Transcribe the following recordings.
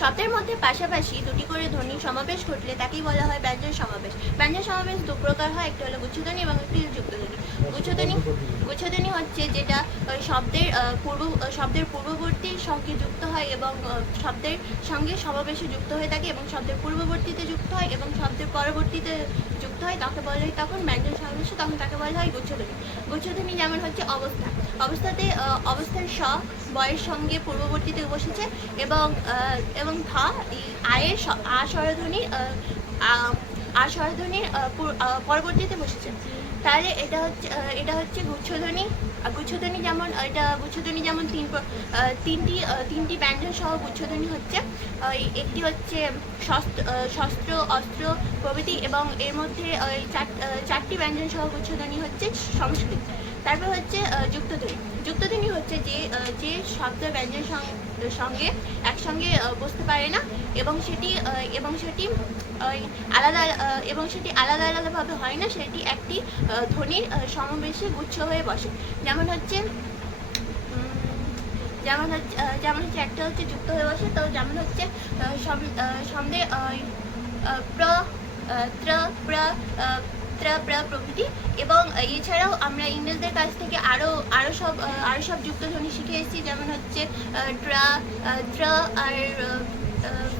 শব্দের মধ্যে পাশাপাশি দুটি করে ধ্বনি সমাবেশ ঘটলে তাকেই বলা হয় ব্যঞ্জন সমাবেশ। ব্যঞ্জন সমাবেশ দু প্রকার হয়, একটি হলো গুচ্ছধ্বনি এবং একটি যুক্তধ্বনি। গুচ্ছধ্বনি হচ্ছে যেটা শব্দের পূর্ববর্তী সঙ্গে যুক্ত হয় এবং শব্দের সঙ্গে সমাবেশে যুক্ত হয়ে থাকে এবং শব্দের পূর্ববর্তীতে যুক্ত হয় এবং শব্দের পরবর্তীতে যুক্ত হয়, তাকে বলা হয় তখন ব্যঞ্জন সমাবেশ, তখন তাকে বলা হয় গুচ্ছধ্বনি। গুচ্ছধ্বনি যেমন হচ্ছে অবস্থাতে অবস্থার স বয়ের সঙ্গে পূর্ববর্তীতে বসেছে এবং ধ আয়ের আ স্বরধ্বনির পরবর্তীতে বসেছে, তাহলে এটা হচ্ছে গুচ্ছধ্বনি। গুচ্ছধ্বনি যেমন তিনটি ব্যঞ্জন সহ গুচ্ছধ্বনি হচ্ছে, একটি হচ্ছে শস্ত্র, অস্ত্র প্রভৃতি, এবং এর মধ্যে চারটি ব্যঞ্জন সহ গুচ্ছধ্বনি হচ্ছে সংস্কৃত। তারপর হচ্ছে যুক্তধ্বনি। যুক্তধ্বনি হচ্ছে যে শব্দ ব্যঞ্জন সঙ্গে একসঙ্গে বসতে পারে না এবং সেটি আলাদাভাবে হয় না, সেটি একটি ধ্বনির সমাবেশে গুচ্ছ হয়ে বসে। যেমন হচ্ছে একটা হচ্ছে যুক্ত হয়ে বসে, তো যেমন হচ্ছে সন্ধে প্র ত্র প্র ত্র প্র প্রভৃতি। এবং এছাড়াও আমরা ইংরেজদের কাছ থেকে আরো সব যুক্তধ্বনি শিখে এসেছি, যেমন হচ্ছে ট্রা, ত্র আর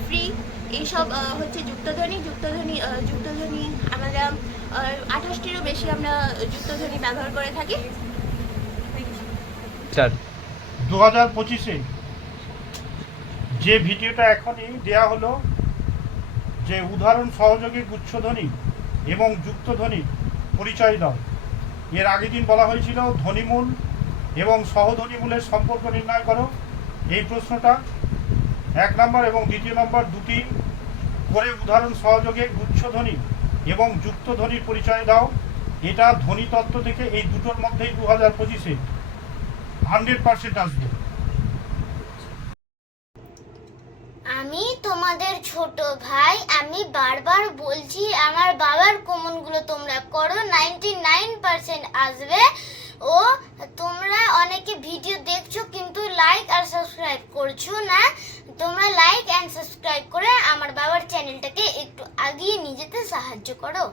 ফ্রি, এইসব হচ্ছে যুক্তধ্বনি। আমরা 28টিরও বেশি আমরা যুক্তধ্বনি ব্যবহার করে থাকি। 2025-এ যে ভিডিওটা এখনই দেয়া হলো, যে উদাহরণ সহযোগী গুচ্ছধ্বনি এবং যুক্তধ্বনি পরিচয় দাও, এর আগের দিন বলা হয়েছিল ধ্বনিমূল এবং সহধ্বনিমূলের সম্পর্ক নির্ণয় করো। এই প্রশ্নটা 1 নম্বর এবং 2 নম্বর দুটি করে উদাহরণ সহযোগে গুচ্ছধ্বনি এবং যুক্তধ্বনির পরিচয় দাও। এটা ধ্বনিতত্ত্ব থেকে এই দুটোর মধ্যেই 2025-এ 100% আসবে। আমি তোমাদের ছোট ভাই, আমি বারবার বলছি আমার বাবার কমেন্টগুলো তোমরা করো, 99% আসবে। ও তোমরা অনেকে ভিডিও দেখছো কিন্তু লাইক আর সাবস্ক্রাইব করছো না। তোমরা লাইক এন্ড সাবস্ক্রাইব করে আমার বাবার চ্যানেলটাকে একটু এগিয়ে নিয়ে যেতে সাহায্য করো।